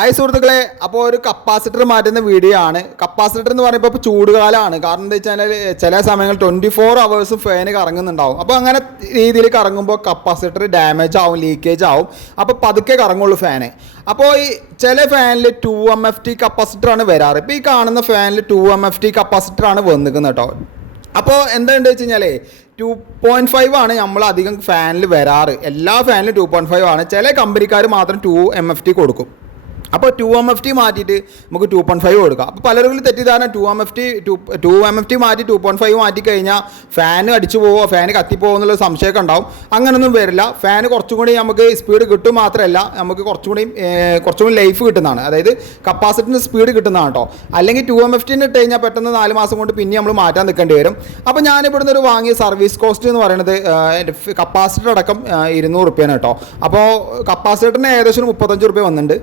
Hi സുഹൃത്തുക്കളെ, അപ്പോൾ ഒരു കപ്പാസിറ്റർ മാറ്റുന്ന വീഡിയോ ആണ്. കപ്പാസിറ്റർ എന്ന് പറയുമ്പോൾ ഇപ്പോൾ ചൂടുകാലമാണ്. കാരണം എന്താ വെച്ചാൽ ചില സമയങ്ങളിൽ 24 hours ഫാന് കറങ്ങുന്നുണ്ടാവും. അപ്പോൾ അങ്ങനെ രീതിയിൽ കറങ്ങുമ്പോൾ കപ്പാസിറ്റർ ഡാമേജ് ആവും, ലീക്കേജ് ആവും. അപ്പോൾ പതുക്കെ കറങ്ങുള്ളൂ ഫാന്. അപ്പോൾ ഈ ചില ഫാനിൽ 2MFT കപ്പാസിറ്ററാണ് വരാറ്. ഇപ്പോൾ ഈ കാണുന്ന ഫാനിൽ 2MFT കപ്പാസിറ്ററാണ് വന്നിരിക്കുന്നത് കേട്ടോ. അപ്പോൾ എന്താണെന്ന് വെച്ച് കഴിഞ്ഞാൽ 2.5 ആണ് നമ്മൾ അധികം ഫാനിൽ വരാറ്. എല്ലാ ഫാനിലും 2.5 ആണ്. ചില കമ്പനിക്കാർ മാത്രം 2MFT കൊടുക്കും. അപ്പോൾ 2MFT മാറ്റിയിട്ട് നമുക്ക് 2.5 കൊടുക്കാം. അപ്പോൾ പലരും തെറ്റിദ്ധാരണ 2MFT മാറ്റി 2.5 മാറ്റി കഴിഞ്ഞാൽ ഫാന് അടിച്ചു പോവോ, ഫാന് കത്തിപ്പോവോ എന്നുള്ള സംശയമൊക്കെ ഉണ്ടാവും. അങ്ങനൊന്നും വരില്ല. ഫാന് കുറച്ചും കൂടി നമുക്ക് സ്പീഡ് കിട്ടും മാത്രമല്ല, നമുക്ക് കുറച്ചും കൂടി ലൈഫ് കിട്ടുന്നതാണ്. അതായത് കപ്പാസിറ്ററിന് സ്പീഡ് കിട്ടുന്നതാണ് കേട്ടോ. അല്ലെങ്കിൽ 2MFT ഇട്ട് കഴിഞ്ഞാൽ പെട്ടെന്ന് 4 മാസം കൊണ്ട് പിന്നെ നമ്മൾ മാറ്റാൻ നിൽക്കേണ്ടി വരും. അപ്പോൾ ഞാനിവിടുന്ന് ഒരു വാങ്ങിയ സർവീസ് കോസ്റ്റ് എന്ന് പറയുന്നത് കപ്പാസിറ്റർ അടക്കം 200 രൂപയാണ് കേട്ടോ. അപ്പോൾ കപ്പാസിറ്ററിന് ഏകദേശം 35 രൂപ വന്നിട്ടുണ്ട്.